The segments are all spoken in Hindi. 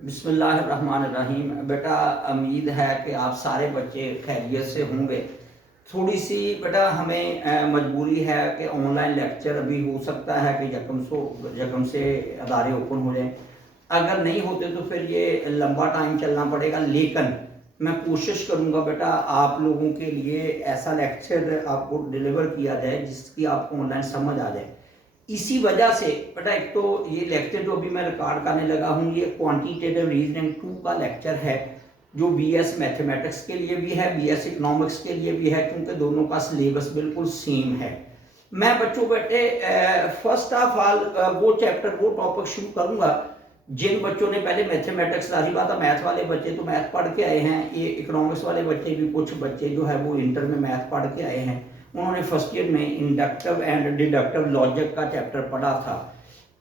बिस्मिल्लाहिर्रहमानिर्रहीम। बेटा, उम्मीद है कि आप सारे बच्चे खैरियत से होंगे। थोड़ी सी बेटा हमें मजबूरी है कि ऑनलाइन लेक्चर अभी हो सकता है कि यकम से अदारे ओपन हो जाएं। अगर नहीं होते तो फिर ये लंबा टाइम चलना पड़ेगा, लेकिन मैं कोशिश करूँगा बेटा आप लोगों के लिए ऐसा लेक्चर आपको डिलीवर किया जाए जिसकी आपको ऑनलाइन समझ आ जाए। इसी वजह से बेटा एक तो ये लेक्चर जो अभी मैं रिकॉर्ड करने लगा हूँ ये क्वांटिटेटिव रीजनिंग 2 का लेक्चर है, जो बीएस मैथमेटिक्स के लिए भी है, बीएस इकोनॉमिक्स के लिए भी है, क्योंकि दोनों का सिलेबस बिल्कुल सेम है। मैं बच्चों बेटे फर्स्ट ऑफ ऑल वो चैप्टर वो टॉपिक शुरू करूँगा जिन बच्चों ने पहले मैथमेटिक्स, सारी बात है मैथ वाले बच्चे तो मैथ पढ़ के आए हैं, ये इकोनॉमिक्स वाले बच्चे भी कुछ बच्चे जो है वो इंटर में मैथ पढ़ के आए हैं। उन्होंने फर्स्ट ईयर में इंडक्टिव एंड डिडक्टिव लॉजिक का चैप्टर पढ़ा था।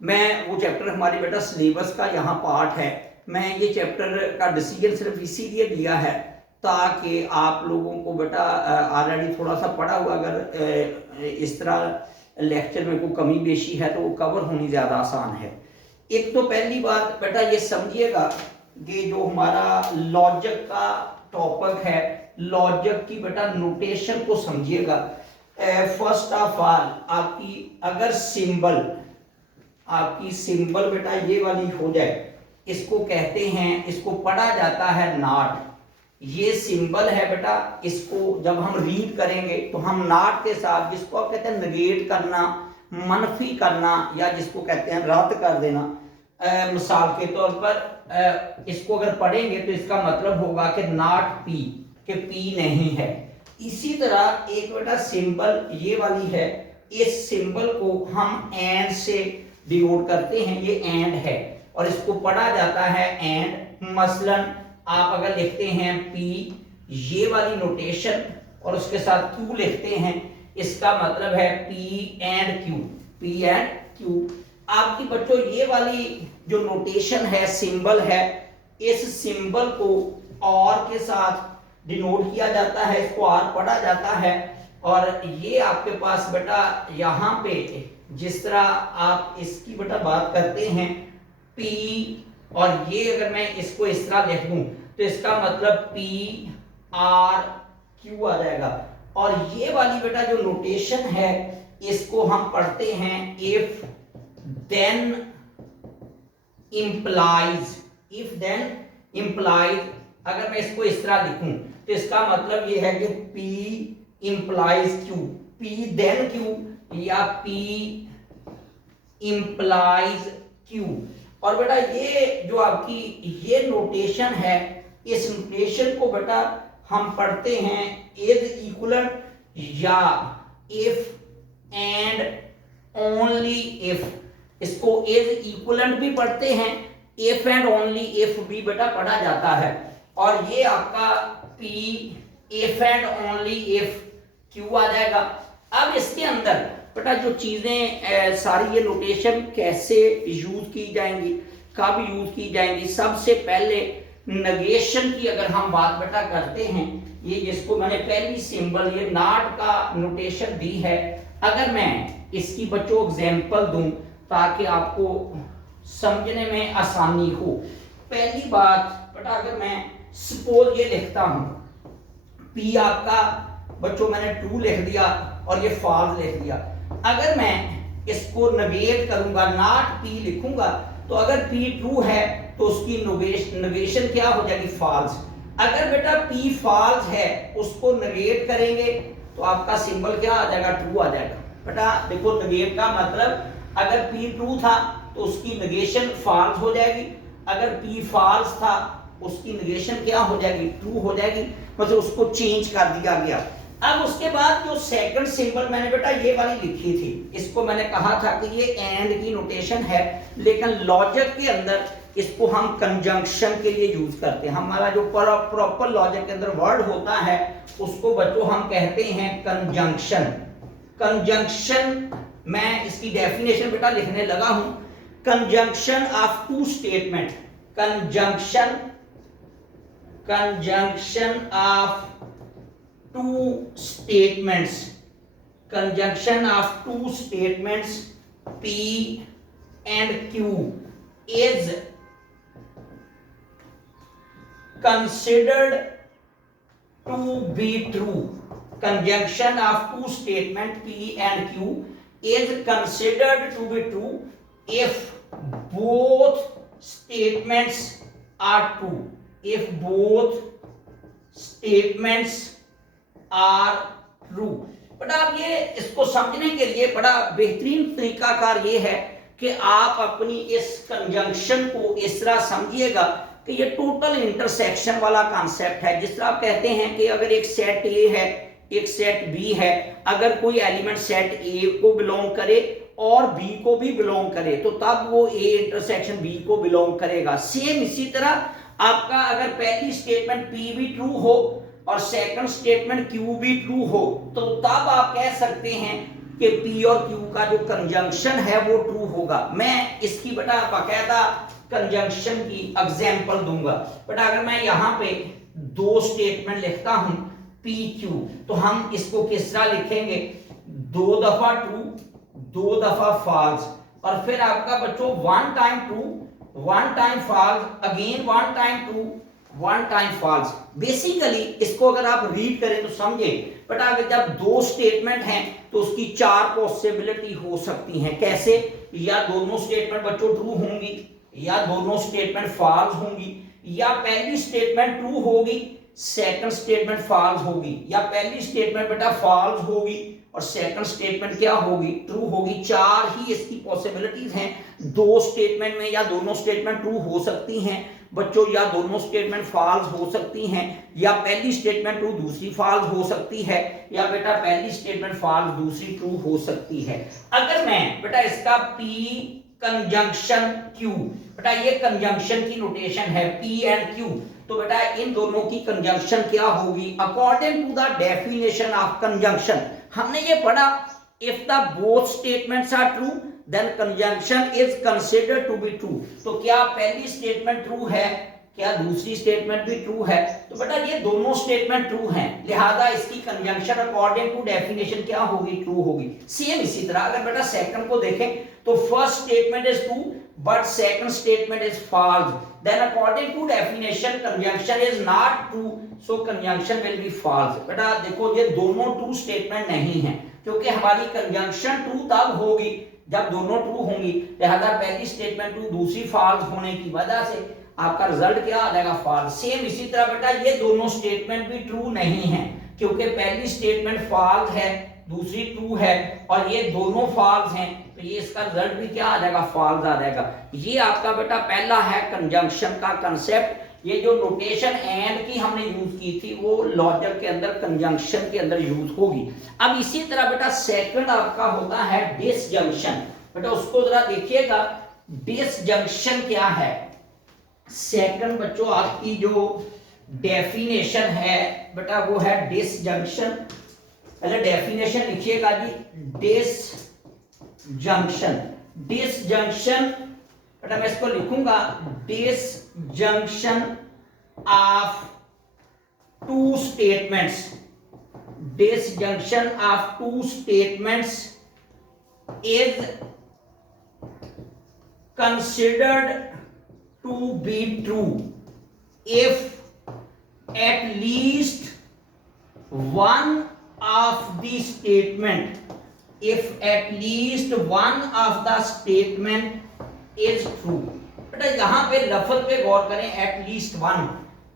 मैं वो चैप्टर हमारी बेटा सिलेबस का यहाँ पार्ट है। मैं ये चैप्टर का डिसीजन सिर्फ इसीलिए लिया है ताकि आप लोगों को बेटा ऑलरेडी थोड़ा सा पढ़ा हुआ, अगर इस तरह लेक्चर में कोई कमी बेशी है तो वो कवर होनी ज़्यादा आसान है। एक तो पहली बात बेटा ये समझिएगा कि जो हमारा लॉजिक का टॉपिक है, लॉजिक की बेटा नोटेशन को समझिएगा। फर्स्ट ऑफ ऑल आपकी सिंबल बेटा ये वाली हो जाए, इसको कहते हैं, इसको पढ़ा जाता है नॉट। ये सिंबल है बेटा, इसको जब हम रीड करेंगे तो हम नॉट के साथ, जिसको आप कहते हैं नेगेट करना, मनफी करना, या जिसको कहते हैं रद्द कर देना, मिसाल के तौर पर इसको अगर पढ़ेंगे तो इसका मतलब होगा कि नॉट पी, कि पी नहीं है। इसी तरह एक बेटा सिंबल ये वाली है, इस सिंबल को हम एंड से डिनोट करते हैं, ये एंड है और इसको पढ़ा जाता है एंड। मसलन आप अगर लिखते हैं पी, ये वाली नोटेशन, और उसके साथ क्यू लिखते हैं, इसका मतलब है P and Q, P and Q. आपकी बच्चों ये वाली जो नोटेशन है, सिंबल है, इस सिंबल को और के साथ डिनोट किया जाता है, इसको आर पढ़ा जाता है। और ये आपके पास बेटा यहाँ पे जिस तरह आप इसकी बेटा बात करते हैं पी, और ये अगर मैं इसको इस तरह लिख दूं तो इसका मतलब पी आर क्यू आ जाएगा। और ये वाली बेटा जो नोटेशन है इसको हम पढ़ते हैं if then implies, if then implies. अगर मैं इसको इस तरह लिखूं तो इसका मतलब ये है कि P implies Q, P then Q या P इम्प्लाइज Q। और बेटा ये जो आपकी ये नोटेशन है, इस नोटेशन को बेटा हम पढ़ते हैं इज इक्वलेंट या इफ एंड ओनली इफ। इसको इज इक्वलेंट भी पढ़ते हैं, इफ एंड ओनली इफ भी बेटा पढ़ा जाता है। और ये आपका P if and only if Q आ जाएगा। अब इसके अंदर बेटा जो चीजें सारी ये नोटेशन कैसे यूज की जाएंगी, कब यूज की जाएंगी, सबसे पहले नेगेशन की अगर हम बात बेटा करते हैं, ये जिसको मैंने पहली सिंबल ये नॉट का नोटेशन दी है, अगर मैं इसकी बच्चों एग्जांपल दूं ताकि आपको समझने में आसानी हो। पहली बात बेटा अगर मैं सपोज ये लिखता हूं P आपका बच्चों मैंने ट्रू लिख दिया और ये फॉल्स लिख दिया। अगर मैं इसको नेगेट करूंगा, नॉट P लिखूंगा, तो अगर P ट्रू है तो उसकी नेगेशन क्या हो जाएगी, फॉल्स। अगर बेटा P फॉल्स है उसको नेगेट करेंगे तो आपका सिंबल क्या आ जाएगा, ट्रू आ जाएगा। बेटा देखो नेगेट का मतलब अगर P ट्रू था तो उसकी नेगेशन फॉल्स हो जाएगी, अगर P फॉल्स था उसकी नेगेशन क्या हो जाएगी, ट्रू हो जाएगी, मतलब उसको चेंज कर दिया गया। अब उसके बाद जो सेकंड सिंबल मैंने बेटा ये वाली लिखी थी, इसको मैंने कहा था कि ये एंड की नोटेशन है, लेकिन लॉजिक के अंदर इसको हम कंजंक्शन के लिए यूज करते हैं। हमारा जो प्रॉपर लॉजिक के अंदर वर्ड होता है उसको बच्चों हम कहते हैं कंजंक्शन। कंजंक्शन मैं इसकी डेफिनेशन बेटा लिखने लगा हूं, conjunction of two statement, conjunction of two statements P and Q is considered to be true. Conjunction of two statement P and Q is considered to be true if both statements are true. If both statements are true. But आप ये इसको समझने के लिए बड़ा बेहतरीन तरीकाकार ये है कि आप अपनी इस कंजंक्शन को इस तरह समझिएगा कि ये टोटल इंटरसेक्शन वाला कॉन्सेप्ट है। जिस तरह आप कहते हैं कि अगर एक सेट ए है एक सेट बी है, अगर कोई एलिमेंट सेट ए को बिलोंग करे और बी को भी बिलोंग करे तो तब वो ए इंटरसेक्शन बी को बिलोंग करेगा। सेम इसी तरह आपका अगर पहली स्टेटमेंट पी भी ट्रू हो और सेकंड स्टेटमेंट क्यू भी ट्रू हो तो तब आप कह सकते हैं कि पी और क्यू का जो कंजंक्शन है वो ट्रू होगा। मैं इसकी बेटा बाकायदा कंजंक्शन की एग्जांपल दूंगा। बट अगर मैं यहाँ पे दो स्टेटमेंट लिखता हूं पी क्यू तो हम इसको किस तरह लिखेंगे, दो दफा ट्रू दो दफा फॉल्स और फिर आपका बच्चों one time true one time false again one time true one time false. Basically इसको अगर आप रीड करें तो समझे, बट अगर जब दो स्टेटमेंट हैं तो उसकी चार पॉसिबिलिटी हो सकती हैं। कैसे, या दोनों स्टेटमेंट बच्चों ट्रू होंगी या दोनों स्टेटमेंट फॉल्स होंगी या पहली स्टेटमेंट ट्रू होगी सेकंड स्टेटमेंट फॉल्स होगी या पहली स्टेटमेंट बेटा फॉल्स होगी और सेकंड स्टेटमेंट क्या होगी, ट्रू होगी। चार ही इसकी पॉसिबिलिटीज हैं। दो स्टेटमेंट में या दोनों स्टेटमेंट ट्रू हो सकती हैं बच्चों, या दोनों स्टेटमेंट फॉल्स हो सकती हैं, या पहली स्टेटमेंट ट्रू दूसरी फॉल्स हो सकती है, या बेटा पहली स्टेटमेंट फॉल्स दूसरी ट्रू हो सकती है। अगर मैं बेटा इसका P कंजंक्शन Q, बेटा ये कंजंक्शन की नोटेशन है P एंड Q, तो बेटा इन दोनों की कंजंक्शन क्या होगी according to the definition of conjunction. हमने ये पढ़ा if the both statements are true then conjunction is considered to be true. तो क्या पहली स्टेटमेंट ट्रू है, क्या दूसरी स्टेटमेंट भी ट्रू है, तो बेटा ये दोनों स्टेटमेंट ट्रू हैं, लिहाजा इसकी कंजंक्शन अकॉर्डिंग टू डेफिनेशन क्या होगी, ट्रू होगी। सेम इसी तरह अगर बेटा सेकंड को देखें तो first statement is true but second statement is false, then according to definition conjunction is not true, so conjunction will be false। बेटा देखो ये दोनों ट्रू स्टेटमेंट नहीं है क्योंकि हमारी कंजंक्शन ट्रू तब होगी जब दोनों ट्रू होंगी, लिहाजा पहली स्टेटमेंट ट्रू दूसरी फॉल्स होने की वजह से आपका रिजल्ट क्या आ जाएगा, फॉल्स। सेम इसी तरह बेटा ये दोनों स्टेटमेंट भी ट्रू नहीं है क्योंकि पहली स्टेटमेंट फॉल्स है दूसरी ट्रू है और ये दोनों फॉल्स हैं तो ये इसका रिजल्ट भी क्या आ जाएगा, फॉल्स आ जाएगा। ये आपका बेटा पहला है कंजंक्शन का कांसेप्ट। ये जो नोटेशन एंड की हमने यूज की थी वो लॉजिक के अंदर कंजंक्शन के अंदर यूज होगी। अब इसी तरह बेटा सेकंड आपका होता है डिसजंक्शन। बेटा उसको जरा देखिएगा, डिसजंक्शन क्या है। सेकंड बच्चों आपकी जो डेफिनेशन है बेटा वो है डिसजंक्शन। पहले डेफिनेशन लिखिएगा जी, डिसजंक्शन। डिसजंक्शन बेटा मैं इसको लिखूंगा, disjunction of two statements. Disjunction of two statements is considered to be true if at least one of the statement is true। बेटा यहां पे लफ्ज पे गौर करें, एट लीस्ट वन,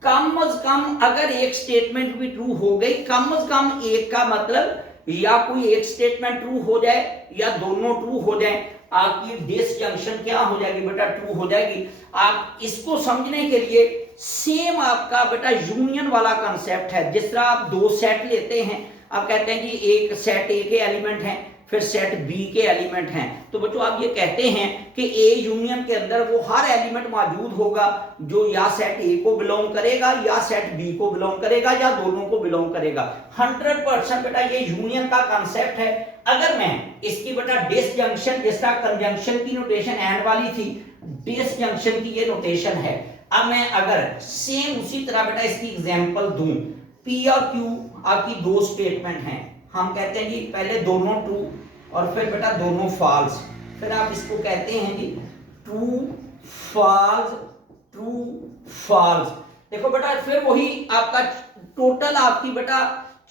कम अज कम अगर एक स्टेटमेंट भी ट्रू हो गई, कम अज कम एक का मतलब या कोई एक स्टेटमेंट ट्रू हो जाए या दोनों ट्रू हो जाए, आपकी डिसजंक्शन क्या हो जाएगी बेटा, ट्रू हो जाएगी। आप इसको समझने के लिए सेम आपका बेटा यूनियन वाला कंसेप्ट है। जिस तरह आप दो सेट लेते हैं, आप कहते हैं कि एक सेट ए के एलिमेंट हैं फिर सेट बी के एलिमेंट हैं, तो बच्चों आप ये कहते हैं कि ए यूनियन के अंदर वो हर एलिमेंट मौजूद होगा जो या सेट ए को बिलोंग करेगा या सेट बी को बिलोंग करेगा या दोनों को बिलोंग करेगा। 100% बेटा ये यूनियन का कंसेप्ट है। अगर मैं इसकी बेटा डिसजंक्शन, जिस तरह कंजंक्शन की नोटेशन एंड वाली थी, डिसजंक्शन की ये नोटेशन है। अब मैं अगर सेम उसी तरह बेटा इसकी एग्जांपल दूं, पी और क्यू आपकी दो स्टेटमेंट हैं, हम कहते हैं कि पहले दोनों ट्रू और फिर बेटा दोनों फॉल्स, फिर आप इसको कहते हैं कि ट्रू फॉल्स ट्रू फॉल्स, देखो बेटा फिर वही आपका टोटल आपकी बेटा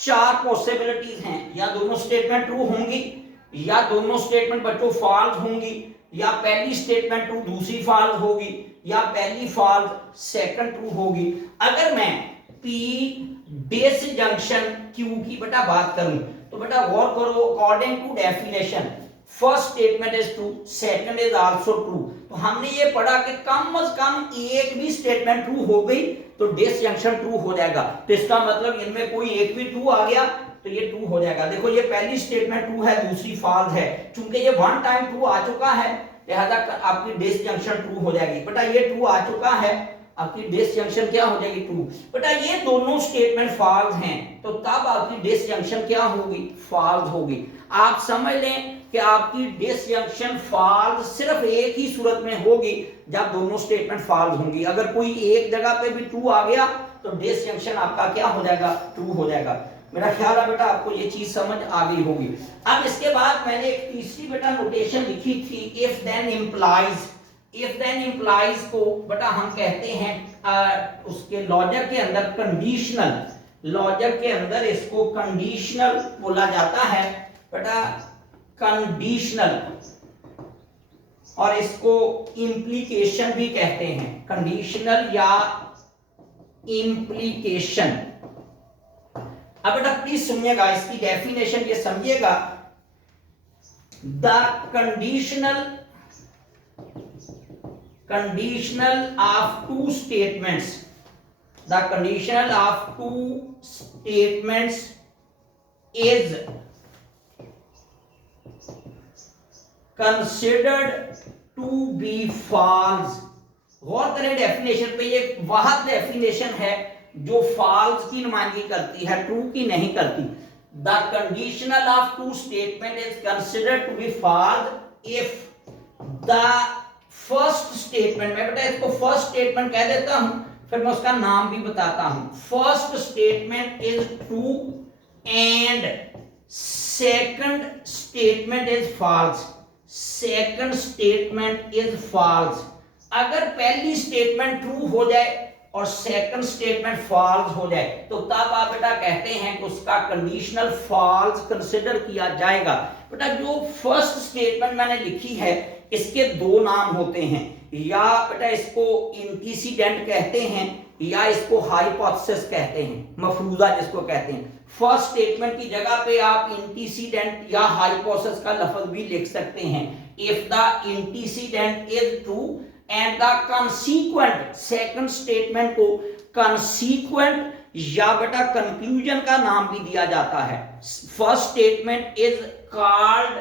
4 पॉसिबिलिटीज हैं, या दोनों स्टेटमेंट ट्रू होंगी, या दोनों स्टेटमेंट बच्चों फॉल्स होंगी, या पहली स्टेटमेंट ट्रू दूसरी फॉल्स होगी, या पहली फॉल्स सेकंड ट्रू होगी। अगर मैं P डिसजंक्शन Q की बेटा बात करूं तो बेटा गौर करो, according to definition first statement is true, second is also true. तो हमने ये पढ़ा कि कम से कम एक भी स्टेटमेंट ट्रू हो गई तो डिसजंक्शन ट्रू हो जाएगा। तो इसका मतलब इनमें कोई एक भी ट्रू आ गया तो ये ट्रू हो जाएगा। देखो ये पहली स्टेटमेंट ट्रू है, दूसरी फॉल्स है, चूंकि ये वन टाइम ट्रू आ चुका है लिहाजा आपकी डिसजंक्शन ट्रू हो जाएगी। बेटा ये ट्रू आ चुका है, आपकी डिसजंक्शन क्या हो जाएगी ट्रू। बेटा ये दोनों स्टेटमेंट फॉल्स हैं तो तब आपकी डिसजंक्शन क्या होगी, फॉल्स होगी। आप समझ लें कि आपकी डिसजंक्शन फॉल्स सिर्फ एक ही सूरत में होगी जब दोनों स्टेटमेंट फॉल्स होंगी। अगर कोई एक जगह पे भी ट्रू आ गया तो डिसजंक्शन आपका क्या हो जाएगा, ट्रू हो जाएगा। मेरा ख्याल है बेटा आपको ये चीज समझ आ गई होगी। अब इसके बाद मैंने एक तीसरी बेटा नोटेशन लिखी थी, if then implies. If then implies को बेटा हम कहते हैं उसके लॉजिक के अंदर कंडीशनल, लॉजिक के अंदर इसको कंडीशनल बोला जाता है बेटा, कंडीशनल, और इसको इंप्लीकेशन भी कहते हैं, कंडीशनल या इंप्लीकेशन। अब बेटा प्लीज सुनिएगा, इसकी डेफिनेशन ये समझिएगा। The conditional of two statements, the conditional of two statements is considered to be false. गौर करें डेफिनेशन पे, ये वह डेफिनेशन है जो फॉल्स की नुमाइंदगी करती है, ट्रू की नहीं करती। The conditional of two statement is considered to be false if the first statement, मैं बेटा इसको फर्स्ट स्टेटमेंट कह देता हूं, फिर मैं उसका नाम भी बताता हूं। First statement is true and second statement is false, second statement is false. अगर पहली स्टेटमेंट ट्रू हो जाए और सेकंड स्टेटमेंट फॉल्स हो जाए तो तब आप बेटा कहते हैं कि उसका कंडीशनल फॉल्स कंसिडर किया जाएगा। बेटा जो फर्स्ट स्टेटमेंट मैंने लिखी है इसके दो नाम होते हैं, या बेटा इसको एंटीसीडेंट कहते हैं या इसको हाइपोथेसिस कहते हैं, मफरूजा जिसको कहते हैं। फर्स्ट स्टेटमेंट की जगह पे आप एंटीसीडेंट या हाइपोथेसिस का लफ्ज भी लिख सकते हैं। If the antecedent is true and the consequent, second statement को कंसीक्वेंट या बेटा कंक्लूजन का नाम भी दिया जाता है। First statement is called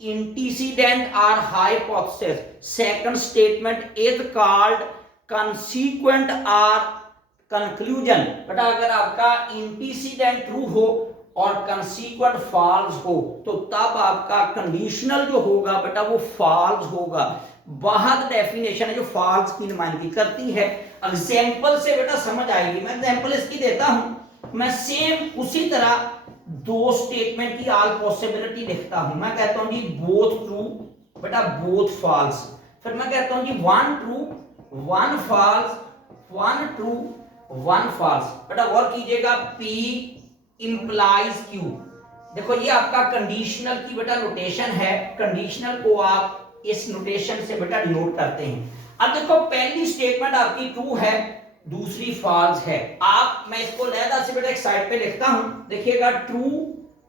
antecedent और hypothesis, second statement is called consequent और कंक्लूजन। बेटा अगर आपका एंटीसीडेंट ट्रू हो और कंसीक्वेंट फॉल्स हो तो तब आपका कंडीशनल जो होगा बेटा वो फॉल्स होगा। बहुत डेफिनेशन है जो फॉल्स की नुमाइंदगी करती है। एग्जांपल से बेटा समझ आएगी। मैं एग्जांपल इसकी देता हूं, मैं सेम उसी तरह दो स्टेटमेंट की ऑल पॉसिबिलिटी लिखता हूं। मैं कहता हूं जी बोथ ट्रू, बेटा बोथ फॉल्स। फिर मैं कहता हूं जी one true one false, one true one false. बेटा गौर कीजिएगा, P इंप्लाइज Q। देखो ये आपका कंडीशनल की बेटा नोटेशन है। कंडीशनल को आप इस नोटेशन से बेटा डिनोट करते हैं। अब देखो पहली स्टेटमेंट आपकी ट्रू है, दूसरी फॉल्स है। आप, मैं इसको लहदा से बेटा एक साइड पे लिखता हूं, देखिएगा ट्रू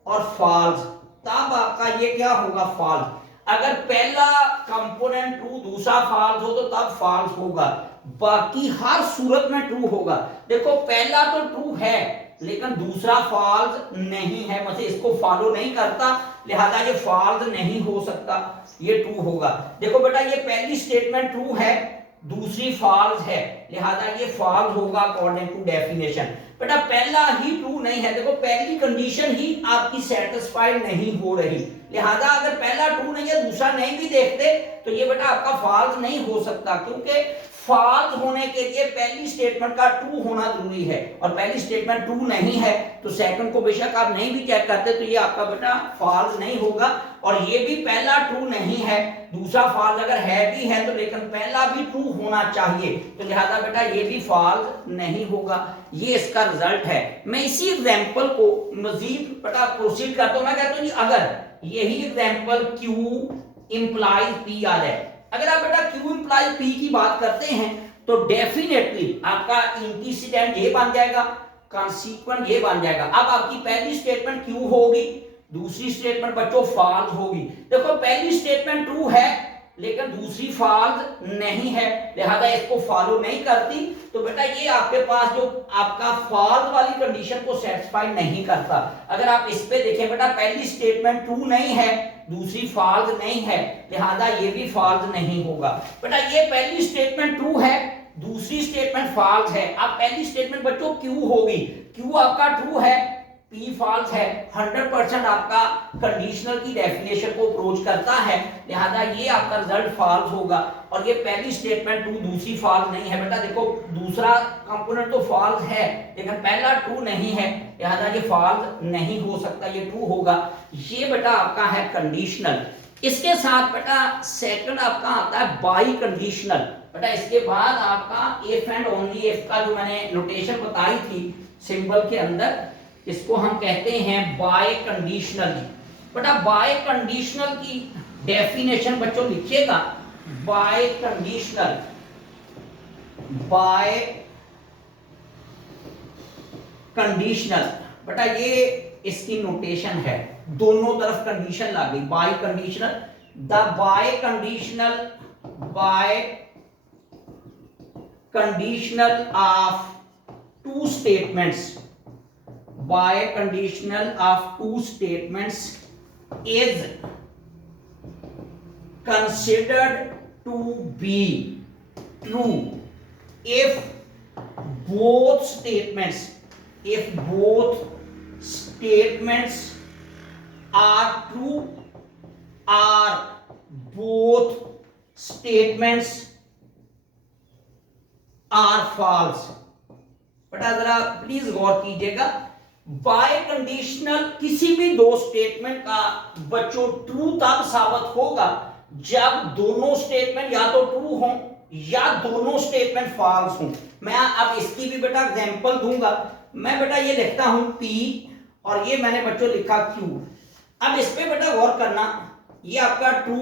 और फॉल्स, तब आपका ये क्या होगा, फॉल्स। अगर पहला कंपोनेंट ट्रू दूसरा फॉल्स हो तो तब फॉल्स होगा, बाकी हर सूरत में ट्रू होगा। देखो पहला तो ट्रू है लेकिन दूसरा फॉल्स नहीं है, मतलब इसको फॉलो नहीं करता, लिहाजा ये फॉल्स नहीं हो सकता, ये ट्रू होगा। देखो बेटा ये पहली स्टेटमेंट ट्रू है, दूसरी फॉल्स है, लिहाजा ये फॉल्स होगा अकॉर्डिंग टू डेफिनेशन। बेटा पहला ही ट्रू नहीं है, देखो पहली कंडीशन ही आपकी सेटिस्फाइड नहीं हो रही, लिहाजा अगर पहला ट्रू नहीं है दूसरा नहीं भी देखते तो ये बेटा आपका फॉल्स नहीं हो सकता, क्योंकि फॉल्स होने के लिए पहली स्टेटमेंट का ट्रू होना जरूरी है, और पहली स्टेटमेंट ट्रू नहीं है तो सेकंड को बेशक आप नहीं भी चेक करते तो ये आपका बेटा फॉल्स नहीं होगा। और ये भी पहला ट्रू नहीं है, दूसरा फॉल्स अगर है भी है तो लेकिन पहला भी ट्रू होना चाहिए, तो लिहाजा बेटा ये भी फॉल्स नहीं होगा। ये इसका रिजल्ट है। मैं इसी एग्जांपल को मजीद बेटा प्रोसीड करता हूं। मैं कहता हूं अगर यही एग्जांपल Q इंप्लाइज P आ जाए, अगर आप बेटा Q इंप्लाइज P की बात करते हैं तो डेफिनेटली आपका एंटीसीडेंट ये बन जाएगा, कॉन्सिक्वेंट ये बन जाएगा। अब आपकी पहली स्टेटमेंट Q होगी, दूसरी स्टेटमेंट बच्चों फॉल्स होगी। देखो पहली स्टेटमेंट ट्रू है लेकिन दूसरी फॉल्स नहीं है, लिहाजा इसको फॉलो नहीं करती, तो बेटा ये आपके पास जो आपका फॉल्स वाली कंडीशन को सेटिस्फाई नहीं करता। अगर आप इस पे देखें बेटा पहली स्टेटमेंट ट्रू नहीं है, दूसरी फॉल्स नहीं है, लिहाजा ये भी फॉल्स नहीं होगा। बेटा ये पहली स्टेटमेंट ट्रू है, दूसरी स्टेटमेंट फॉल्स है। अब पहली स्टेटमेंट बच्चों Q होगी, Q आपका ट्रू है, P फॉल्स है, 100% आपका कंडीशनल की डेफिनेशन को अप्रोच करता है, लिहाजा ये आपका रिजल्ट फॉल्स होगा। और ये पहली स्टेटमेंट ट्रू, दूसरी फॉल्स नहीं है। बेटा देखो दूसरा कंपोनेंट तो फॉल्स है लेकिन पहला ट्रू नहीं है, लिहाजा ये फॉल्स नहीं हो सकता, ये ट्रू होगा। ये बेटा आपका है कंडीशनल। इसके साथ बेटा सेकंड आपका आता है बाई कंडीशनल। बेटा इसके बाद आपका इफ एंड ओनली इफ का जो मैंने नोटेशन बताई थी सिंबल के अंदर, इसको हम कहते हैं बाय कंडीशनल। बेटा बाय कंडीशनल की डेफिनेशन बच्चों लिखिएगा, बाय कंडीशनल, बाय कंडीशनल। बेटा ये इसकी नोटेशन है, दोनों तरफ कंडीशन ला गई, bye conditional. The by conditional, bye conditional of two statements, by conditional of two statements is considered to be true if both statements are true or both statements are false। बेटा जरा प्लीज गौर कीजिएगा, बाय कंडीशनल किसी भी दो स्टेटमेंट का बच्चों ट्रू तब साबित होगा जब दोनों स्टेटमेंट या तो ट्रू हों या दोनों स्टेटमेंट फॉल्स हों। मैं अब इसकी भी बेटा एग्जांपल दूंगा। मैं बेटा ये लिखता हूं P और ये मैंने बच्चों लिखा Q। अब इस पे बेटा गौर करना, ये आपका ट्रू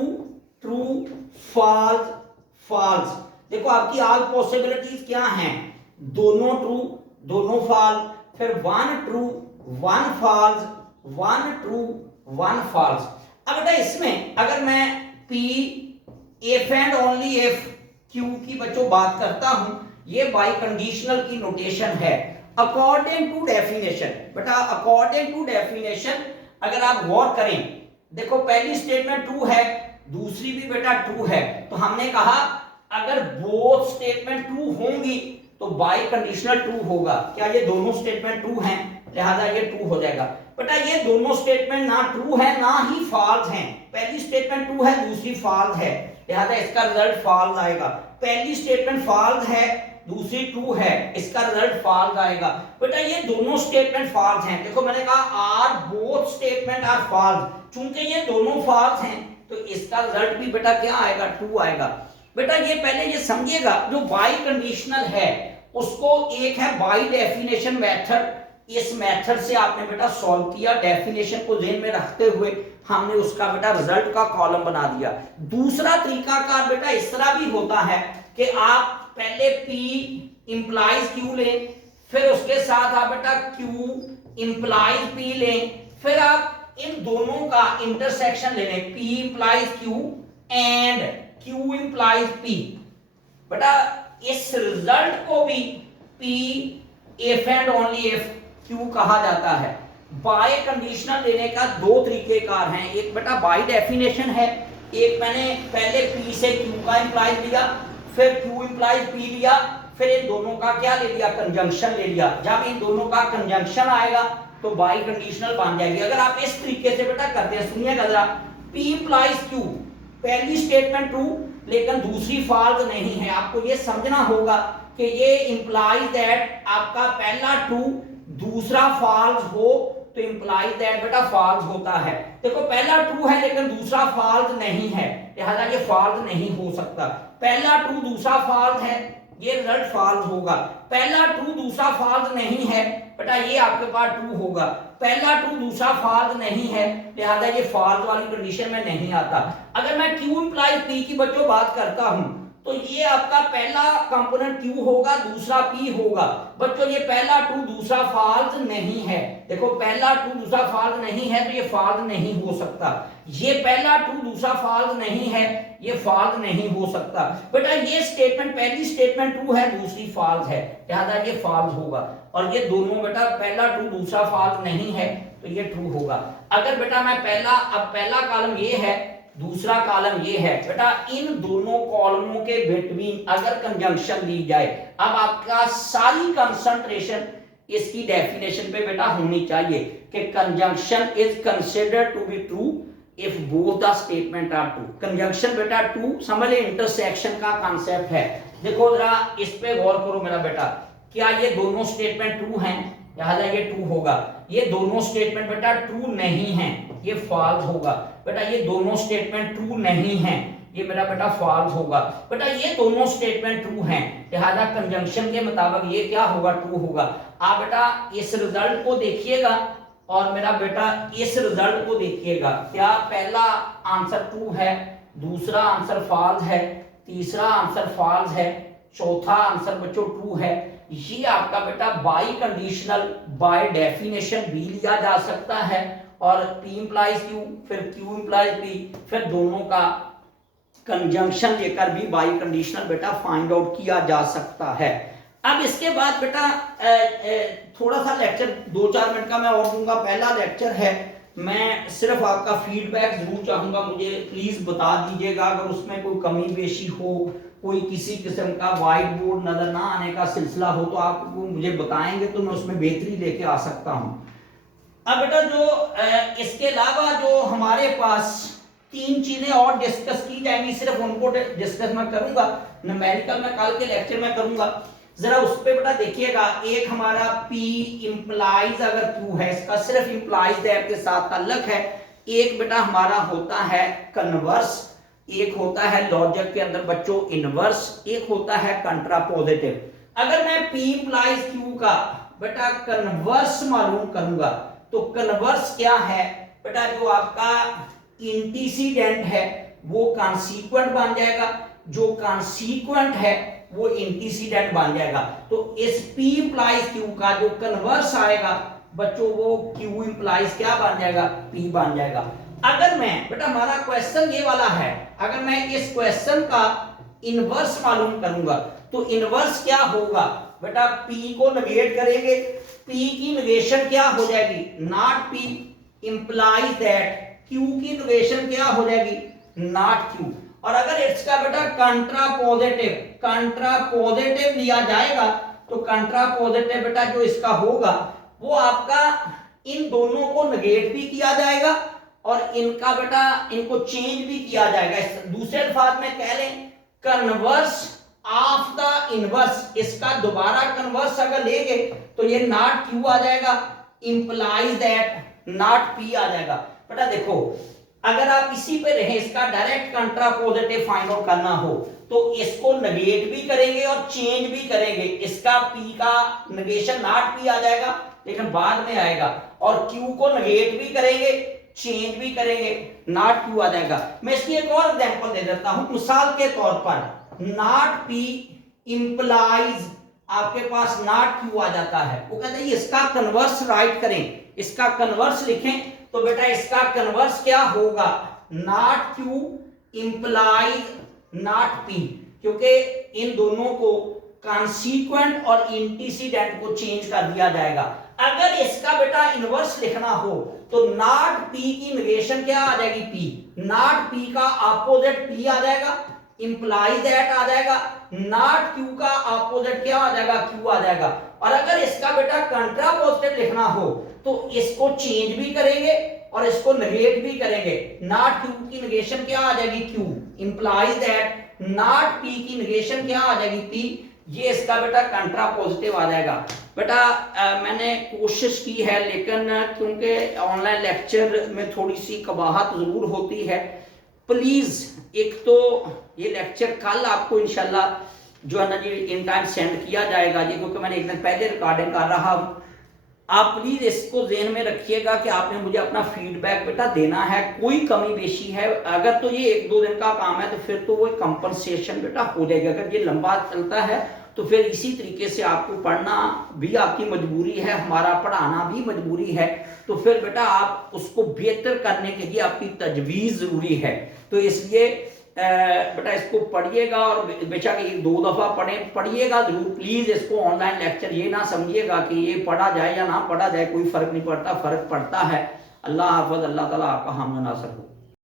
ट्रू फॉल्स फॉल्स। देखो आपकी ऑल पॉसिबिलिटीज क्या हैं, दोनों ट्रू दोनों फॉल्स, फिर one true one false, one true one false. अब बेटा इसमें अगर मैं P if and only if Q की बच्चों बात करता हूं, ये बाय कंडीशनल की नोटेशन है अकॉर्डिंग टू डेफिनेशन। बेटा अकॉर्डिंग टू डेफिनेशन अगर आप गौर करें, देखो पहली स्टेटमेंट ट्रू है, दूसरी भी बेटा ट्रू है, तो हमने कहा अगर बोथ स्टेटमेंट ट्रू होंगी तो बाय कंडीशनल ट्रू होगा। क्या ये दोनों स्टेटमेंट ट्रू हैं, लिहाजा ये ट्रू हो जाएगा। बेटा ये दोनों स्टेटमेंट ना ट्रू है ना ही फॉल्स हैं, पहली स्टेटमेंट ट्रू है दूसरी फॉल्स है, लिहाजा इसका रिजल्ट फॉल्स आएगा। पहली स्टेटमेंट फॉल्स है दूसरी ट्रू है, इसका रिजल्ट फॉल्स आएगा। बेटा ये दोनों स्टेटमेंट फॉल्स हैं, देखो मैंने कहा are both statement are false, चूंकि ये दोनों फॉल्स हैं तो इसका रिजल्ट भी बेटा क्या आएगा, ट्रू आएगा। बेटा ये पहले ये समझिएगा, जो बाय कंडीशनल है उसको एक है बाय डेफिनेशन मेथड, इस मेथड से आपने बेटा सॉल्व किया, डेफिनेशन को ध्यान में रखते हुए हमने उसका बेटा रिजल्ट का कॉलम बना दिया। दूसरा तरीकाकार बेटा इस तरह भी होता है कि आप पहले P इंप्लाइज Q लें, फिर उसके साथ आप बेटा Q इंप्लाइज P लें, फिर आप इन दोनों का इंटरसेक्शन ले लें, P implies Q and Q implies P। बेटा इस रिजल्ट को भी P if and only if Q कहा जाता है। बाय कंडीशनल लेने का दो तरीके कार हैं, एक बेटा बाय डेफिनेशन है, एक मैंने पहले P से Q का इंप्लाइज लिया, फिर Q इंप्लाइज P लिया, फिर इन दोनों का क्या ले लिया, कंजंक्शन ले लिया। जब इन दोनों का कंजंक्शन आएगा तो बाय कंडीशनल बन जाएगी। अगर आप इस तरीके से बेटा करते हैं, सुनिएगा जरा, P इंप्लाइज Q, पहली स्टेटमेंट ट्रू लेकिन दूसरी फॉल्स नहीं है। आपको ये समझना होगा कि ये इंप्लाइज दैट आपका पहला ट्रू दूसरा फॉल्स हो तो इंप्लाइज दैट बेटा फॉल्स होता है। देखो पहला ट्रू है लेकिन दूसरा फॉल्स नहीं है, लिहाजा ये फॉल्स नहीं हो सकता। पहला ट्रू दूसरा फॉल्स है, ये रिजल्ट फॉल्स होगा। पहला ट्रू दूसरा फॉल्स नहीं है बेटा, ये आपके पास ट्रू होगा। पहला ट्रू दूसरा फॉल्स नहीं है, लिहाजा ये फॉल्स वाली कंडीशन में नहीं आता। अगर मैं क्यू इंप्लाइज पी की बच्चों बात करता हूं तो ये आपका पहला कंपोनेंट क्यू होगा, दूसरा पी होगा। बच्चों ये पहला ट्रू दूसरा फॉल्स नहीं है। देखो पहला ट्रू दूसरा फॉल्स नहीं है तो ये फॉल्स नहीं हो सकता। ये पहला ट्रू दूसरा फॉल्स नहीं है, ये फॉल्स नहीं हो सकता। बेटा ये स्टेटमेंट पहली स्टेटमेंट ट्रू है, दूसरी फॉल्स है, लिहाजा ये फॉल्स होगा। और ये दोनों बेटा पहला ट्रू दूसरा फॉल्स नहीं है तो ये ट्रू होगा। अगर बेटा मैं पहला कॉलम ये है, दूसरा कॉलम ये है, बेटा इन दोनों कॉलमों के बिटवीन अगर कंजंक्शन ली जाए, अब आपका सारी कंसंट्रेशन इसकी डेफिनेशन पे बेटा होनी चाहिए कि conjunction is considered to be true if both the statement are true. Conjunction बेटा ट्रू समझ ले, इंटरसेक्शन का कॉन्सेप्ट है। देखो जरा इस पे गौर करो मेरा बेटा, क्या ये दोनों स्टेटमेंट ट्रू हैं, लिहाजा ये ट्रू होगा। ये दोनों स्टेटमेंट बेटा ट्रू नहीं है, ये फॉल्स होगा। बेटा ये दोनों स्टेटमेंट ट्रू नहीं है, ये मेरा बेटा फॉल्स होगा। बेटा ये दोनों स्टेटमेंट ट्रू हैं, लिहाजा कंजंक्शन के मुताबिक ये क्या होगा, ट्रू होगा। आप बेटा इस रिजल्ट को देखिएगा और मेरा बेटा इस रिजल्ट को देखिएगा। क्या पहला आंसर ट्रू है, दूसरा आंसर फॉल्स है, तीसरा आंसर फॉल्स है, चौथा आंसर बच्चों ट्रू है। ये आपका बेटा बाई कंडीशनल बाय डेफिनेशन भी लिया जा सकता है और P इंप्लाइज Q फिर Q इंप्लाइज P, फिर दोनों का कंजंक्शन लेकर भी बाई कंडीशनल बेटा फाइंड आउट किया जा सकता है। अब इसके बाद बेटा थोड़ा सा लेक्चर 2-4 मिनट का मैं और दूंगा। पहला लेक्चर है, मैं सिर्फ आपका फीडबैक जरूर चाहूंगा, मुझे प्लीज बता दीजिएगा अगर उसमें कोई कमी पेशी हो, कोई किसी किस्म का व्हाइट बोर्ड नजर ना आने का सिलसिला हो तो आप मुझे बताएंगे तो मैं उसमें बेहतरी लेके आ सकता हूं। अब बेटा जो इसके अलावा जो हमारे पास 3 चीजें और डिस्कस की जाएंगी, सिर्फ उनको डिस्कस मैं करूंगा, न्यूमेरिकल में कल के लेक्चर में करूंगा। जरा उस पे बेटा देखिएगा, एक हमारा P इंप्लाइज अगर ट्रू है, इसका सिर्फ इंप्लाइज दैट के साथ ताल्लुक है। एक बेटा हमारा होता है कन्वर्स, एक होता है लॉजिक के अंदर बच्चों इनवर्स, एक होता है कंट्रापोजिटिव। अगर मैं P इंप्लाइज Q का बेटा कन्वर्स मालूम करूंगा तो कन्वर्स क्या है बेटा, जो आपका इंटीसीडेंट है वो कॉन्सिक्वेंट बन जाएगा, जो कॉन्सिक्वेंट है वो इंटीसीडेंट बन जाएगा। तो इस P इंप्लाइज Q का जो कन्वर्स आएगा बच्चों वो Q इंप्लाइज क्या बन जाएगा, P बन जाएगा। अगर मैं बेटा हमारा क्वेश्चन ये वाला है, अगर मैं इस क्वेश्चन का इनवर्स मालूम करूंगा तो इनवर्स क्या होगा बेटा, P को नेगेट करेंगे, P की नेगेशन क्या हो जाएगी, not P implies that Q की नेगेशन क्या हो जाएगी, नॉट Q। और अगर इसका बेटा कंट्रापोजिटिव लिया जाएगा तो कंट्रापोजिटिव बेटा जो इसका होगा वो आपका इन दोनों को नेगेट भी किया जाएगा और इनका बेटा इनको चेंज भी किया जाएगा। दूसरे अल्फाज में कह लें कन्वर्स ऑफ द इनवर्स, इसका दोबारा कन्वर्स अगर लेंगे तो ये नॉट Q आ जाएगा, इंप्लाइज दैट नॉट P आ जाएगा। बेटा देखो अगर आप इसी पे रहे, इसका डायरेक्ट कंट्रापोजिटिव फाइंड आउट करना हो तो इसको नेगेट भी करेंगे और चेंज भी करेंगे। इसका P का नेगेशन नॉट P आ जाएगा लेकिन बाद में आएगा, और Q को नेगेट भी करेंगे चेंज भी करेंगे, नॉट Q आ जाएगा। मैं इसकी एक और एग्जांपल दे देता हूं, मिसाल के तौर पर नॉट P इंप्लाइज आपके पास नॉट Q आ जाता है, वो कहते हैं इसका कन्वर्स राइट करें, इसका कन्वर्स लिखें तो बेटा इसका कन्वर्स क्या होगा, not Q implies not P, क्योंकि इन दोनों को कॉन्सिक्वेंट और इंटीसीडेंट को चेंज कर दिया जाएगा। अगर इसका बेटा इनवर्स लिखना हो तो नॉट P की नेगेशन क्या आ जाएगी, P, नॉट P का अपोजिट P आ जाएगा, इंप्लाइज दैट आ जाएगा, नॉट Q का अपोजिट क्या आ जाएगा, Q आ जाएगा। और अगर इसका बेटा कंट्रापोजिटिव लिखना हो तो इसको चेंज भी करेंगे और इसको नेगेट भी करेंगे, नॉट Q की नेगेशन क्या आ जाएगी, Q, implies that not P की निगेशन क्या आ जाएगी पी, ये इसका बेटा कंट्रा पॉजिटिव आ जाएगा। बेटा मैंने कोशिश की है, लेकिन क्योंकि ऑनलाइन लेक्चर में थोड़ी सी कबाहत जरूर होती है, प्लीज एक तो ये लेक्चर कल आपको इंशाल्लाह जो है ना जी इन टाइम सेंड किया जाएगा ये, क्योंकि मैंने एक दिन पहले रिकॉर्डिंग कर रहा हूं। आप प्लीज इसको ध्यान में रखिएगा कि आपने मुझे अपना फीडबैक बेटा देना है, कोई कमी बेशी है, अगर तो ये 1-2 दिन का काम है तो फिर तो वो कंपनसेशन बेटा हो जाएगा। अगर ये लंबा चलता है तो फिर इसी तरीके से आपको पढ़ना भी आपकी मजबूरी है, हमारा पढ़ाना भी मजबूरी है, तो फिर बेटा आप उसको बेहतर करने के लिए आपकी तजवीज़ ज़रूरी है। तो इसलिए बेटा इसको पढ़िएगा, और बेशक 1-2 दफ़ा पढ़िएगा जरूर प्लीज़ इसको। ऑनलाइन लेक्चर ये ना समझिएगा कि ये पढ़ा जाए या ना पढ़ा जाए, कोई फ़र्क नहीं पड़ता, फ़र्क पड़ता है। अल्लाह हाफ़िज़, अल्लाह ताला आपका हम नासर हो।